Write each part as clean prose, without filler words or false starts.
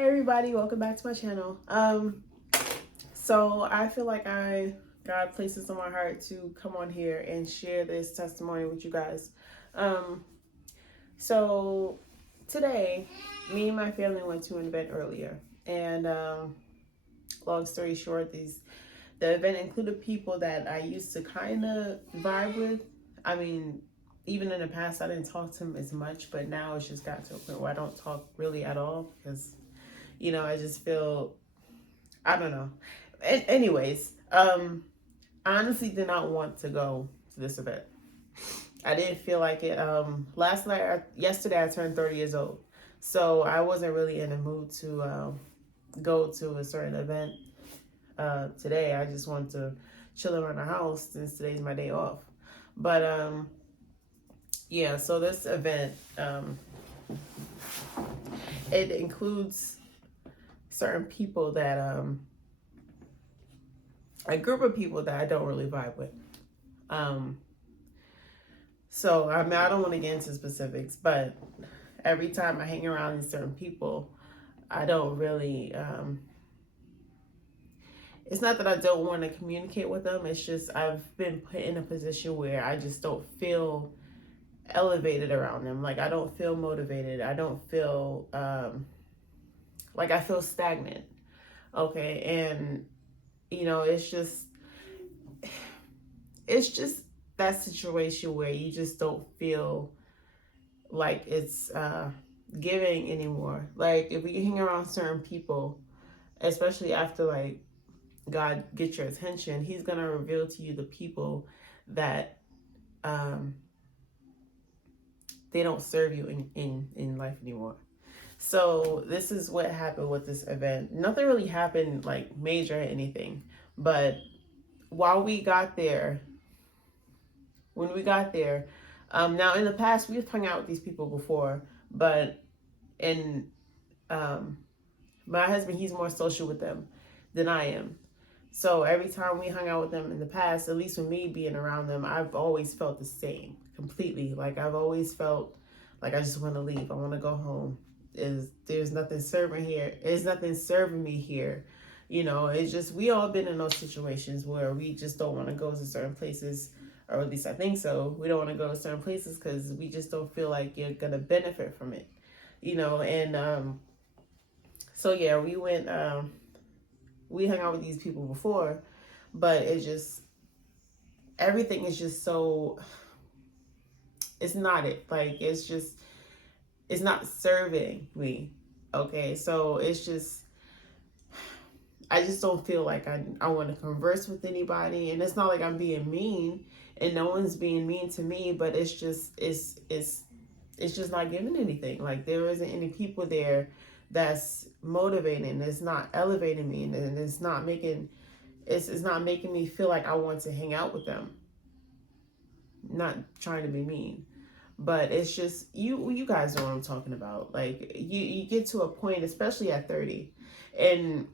Hey everybody, welcome back to my channel. So I feel like God places on my heart to come on here and share this testimony with you guys. Um, so today, me and my family went to an event earlier, and long story short, the event included people that I used to kind of vibe with. I mean, even in the past, I didn't talk to them as much, but now it's just got to a point where I don't talk really at all because I just feel I don't know. Anyways, I honestly did not want to go to this event. I didn't feel like it. Yesterday, I turned 30 years old, so I wasn't really in the mood to go to a certain event. Today, I just wanted to chill around the house since today's my day off. But yeah. So this event, it includes certain people that a group of people that I don't really vibe with. Um, so I mean, I don't want to get into specifics, but every time I hang around these certain people, I don't really. It's not that I don't want to communicate with them. It's just I've been put in a position where I just don't feel elevated around them. Like I don't feel motivated. I don't feel like I feel stagnant. Okay, and it's just that situation where you just don't feel like it's giving anymore. Like if we hang around certain people, especially after like God gets your attention, He's gonna reveal to you the people that um, they don't serve you in life anymore. So this is what happened with this event. Nothing really happened like major or anything, but while we got there, when we got there, now in the past we've hung out with these people before, but in um, my husband, he's more social with them than I am. So every time we hung out with them in the past, at least with me being around them, I've always felt the same completely. Like I've always felt like I just want to leave. I want to go home. There's nothing serving here. There's nothing serving me here. It's just we all been in those situations where we just don't want to go to certain places, or at least I think so. We don't want to go to certain places because we just don't feel like you're gonna benefit from it. And so yeah, we hung out with these people before, but it just everything is just so it's not it. Like it's not serving me. Okay. So it's just I just don't feel like I want to converse with anybody. And it's not like I'm being mean and no one's being mean to me, but it's just not giving anything. Like there isn't any people there that's motivating. It's not elevating me, and it's not making me feel like I want to hang out with them. Not trying to be mean, but it's just you guys know what I'm talking about. Like you get to a point, especially at 30, and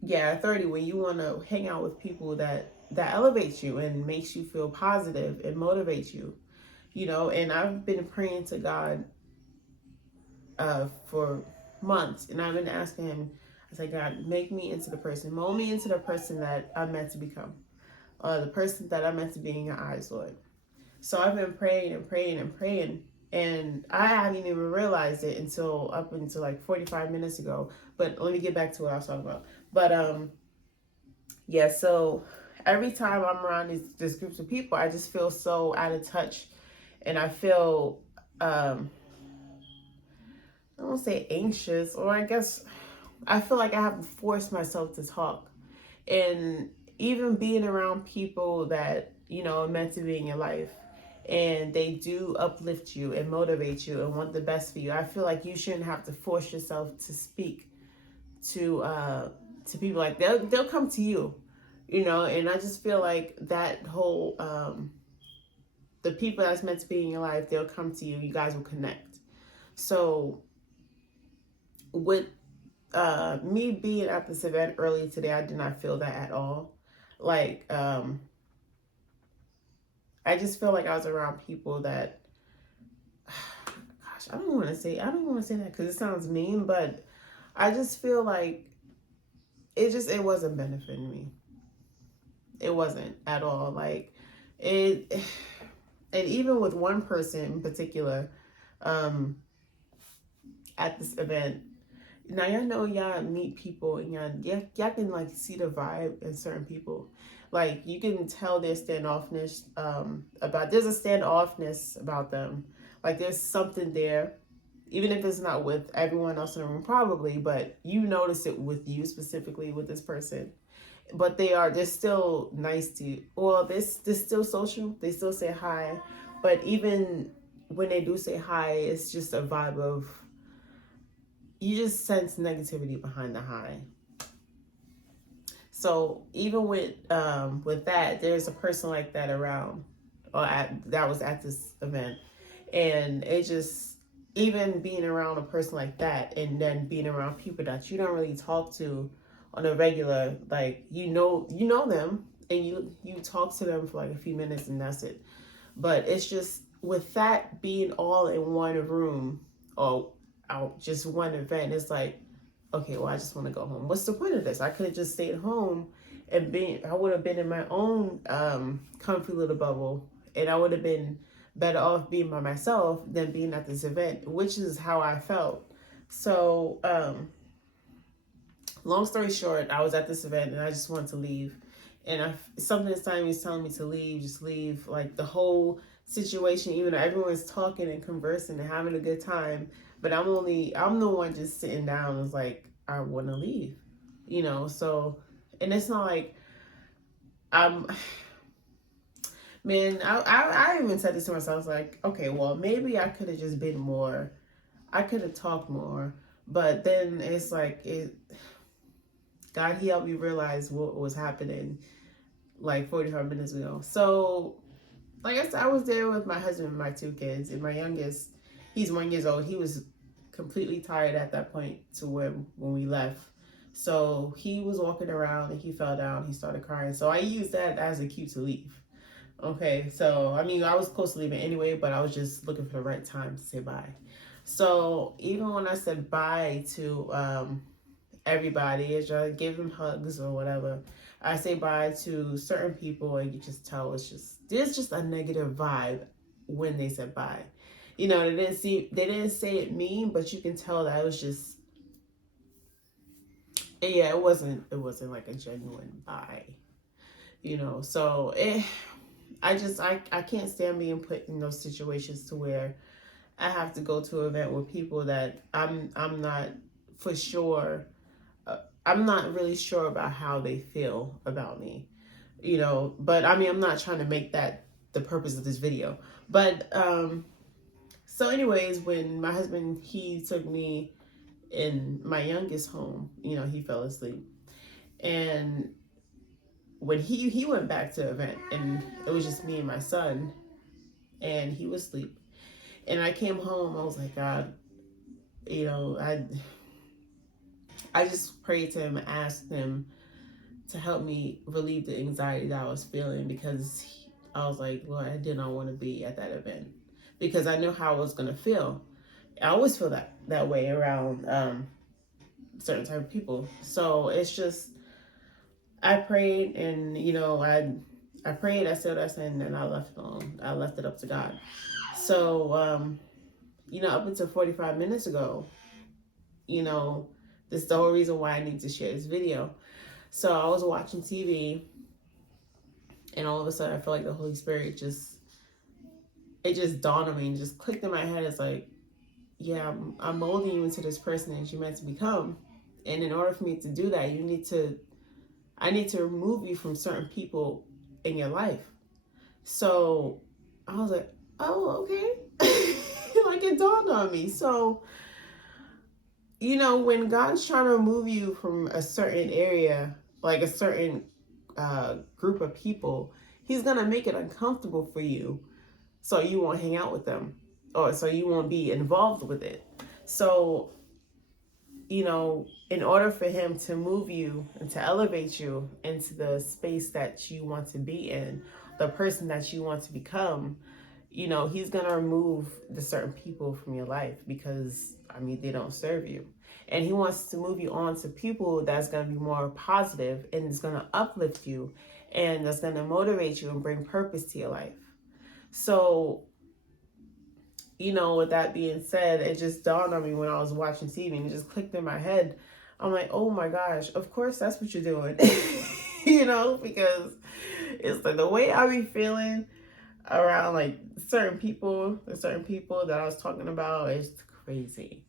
yeah, at 30, when you want to hang out with people that elevates you and makes you feel positive and motivates you. And I've been praying to God for months, and I've been asking Him. I said, God, make me into the person, mold me into the person that I'm meant to become, the person that I'm meant to be in Your eyes, Lord. So I've been praying and praying and praying, and I haven't even realized it until like 45 minutes ago. But let me get back to what I was talking about. But yeah, so every time I'm around these groups of people, I just feel so out of touch, and I feel I won't say anxious, or I guess I feel like I have to force myself to talk. And even being around people that are meant to be in your life, and they do uplift you and motivate you and want the best for you, I feel like you shouldn't have to force yourself to speak to people. Like they'll come to you, and I just feel like that whole the people that's meant to be in your life, they'll come to you. You guys will connect. So with me being at this event early today, I did not feel that at all. Like I just feel like I was around people that gosh, I don't want to say that because it sounds mean, but I just feel like it wasn't benefiting me. It wasn't at all. Like it and even with one person in particular, um, at this event. Now y'all know y'all meet people and y'all can like see the vibe in certain people. Like you can tell their standoffness about there's a standoffness about them. Like there's something there, even if it's not with everyone else in the room, probably, but you notice it with you specifically with this person. But they're still nice to you. Well, they're still social. They still say hi, but even when they do say hi, it's just a vibe of you just sense negativity behind the high. So even with that, there's a person like that around, that was at this event, and it just even being around a person like that, and then being around people that you don't really talk to on a regular, like you know them, and you talk to them for like a few minutes and that's it. But it's just with that being all in one room or out just one event, it's like, okay, well, I just want to go home. What's the point of this? I could have just stayed home and I would have been in my own comfy little bubble, and I would have been better off being by myself than being at this event, which is how I felt. So, long story short, I was at this event and I just wanted to leave. And something inside me was telling me to leave, just leave. Like the whole situation, even though everyone's talking and conversing and having a good time, but I'm the one just sitting down. It's like, I want to leave, so, and it's not like I'm, man, I even said this to myself. I was like, okay, well, maybe I could have just been more, I could have talked more, but then it's like, God, he helped me realize what was happening like 45 minutes ago. So, like I said, I was there with my husband and my two kids, and my youngest, he's 1 year old. He was completely tired at that point to where when we left. So he was walking around and he fell down. He started crying. So I used that as a cue to leave. Okay, so I mean, I was close to leaving anyway, but I was just looking for the right time to say bye. So even when I said bye to everybody, as I give them hugs or whatever, I say bye to certain people, and you just tell there's just a negative vibe when they said bye. They didn't say it mean, but you can tell that it was just, yeah, it wasn't like a genuine bye. So I can't stand being put in those situations to where I have to go to an event with people that I'm not for sure. I'm not really sure about how they feel about me, but I mean, I'm not trying to make that the purpose of this video. But so anyways, when my husband, he took me in my youngest home, he fell asleep. And when he went back to the event, and it was just me and my son, and he was asleep. And I came home, I was like, God, I just prayed to him and asked him to help me relieve the anxiety that I was feeling, because I was like, Lord, I did not want to be at that event, because I knew how I was going to feel. I always feel that way around certain type of people. So it's just, I prayed, and I prayed, I said what I said, and then I left it alone. I left it up to God. So up until 45 minutes ago, this is the whole reason why I need to share this video. So I was watching TV, and all of a sudden I feel like the Holy Spirit just dawned on me and just clicked in my head. It's like, yeah, I'm molding you into this person that you're meant to become. And in order for me to do that, I need to remove you from certain people in your life. So I was like, oh, okay. Like it dawned on me. So, when God's trying to remove you from a certain area, like a certain group of people, he's going to make it uncomfortable for you, so you won't hang out with them, or so you won't be involved with it. So, in order for him to move you and to elevate you into the space that you want to be in, the person that you want to become, he's going to remove the certain people from your life, because, I mean, they don't serve you. And he wants to move you on to people that's going to be more positive and is going to uplift you and that's going to motivate you and bring purpose to your life. So, with that being said, it just dawned on me when I was watching TV and it just clicked in my head. I'm like, oh my gosh, of course that's what you're doing. Because it's like the way I be feeling around like certain people that I was talking about is crazy.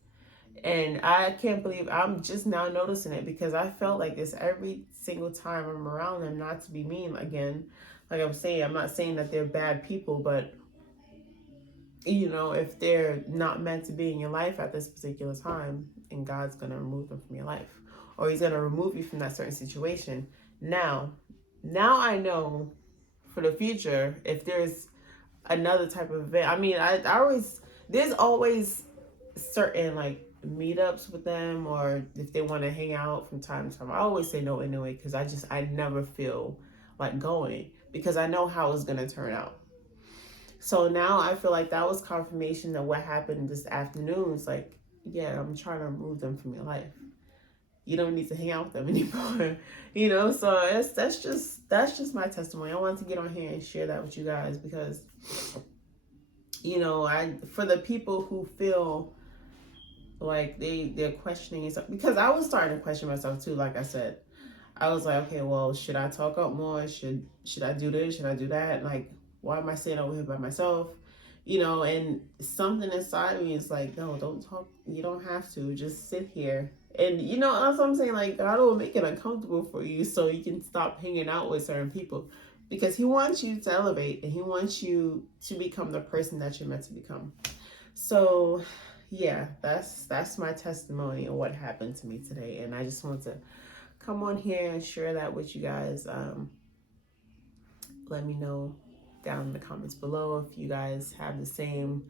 And I can't believe I'm just now noticing it, because I felt like this every single time I'm around them. Not to be mean again, like I'm saying, I'm not saying that they're bad people, but if they're not meant to be in your life at this particular time, and God's going to remove them from your life, or he's going to remove you from that certain situation. Now I know for the future, if there's another type of event, I always, there's always certain like meetups with them, or if they want to hang out from time to time. I always say no anyway, because I never feel like going, because I know how it's going to turn out. So now I feel like that was confirmation that what happened this afternoon is like, yeah, I'm trying to remove them from your life. You don't need to hang out with them anymore. So that's just my testimony. I wanted to get on here and share that with you guys, because for the people who feel like they're questioning stuff, because I was starting to question myself too. Like I said, I was like, okay, well, should I talk up more? Should I do this? Should I do that? Like, why am I sitting over here by myself? And something inside me is like, no, don't talk. You don't have to. Just sit here. And that's what I'm saying. Like, God will make it uncomfortable for you so you can stop hanging out with certain people, because he wants you to elevate and he wants you to become the person that you're meant to become. So yeah, that's my testimony of what happened to me today. And I just want to come on here and share that with you guys. Let me know down in the comments below if you guys have the same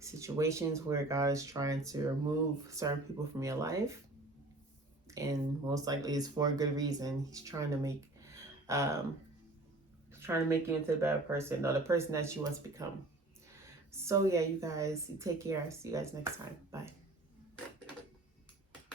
situations where God is trying to remove certain people from your life, and most likely it's for a good reason. He's trying to make you into a better person, or the person that you want to become. So yeah, you guys, take care. I'll see you guys next time. Bye.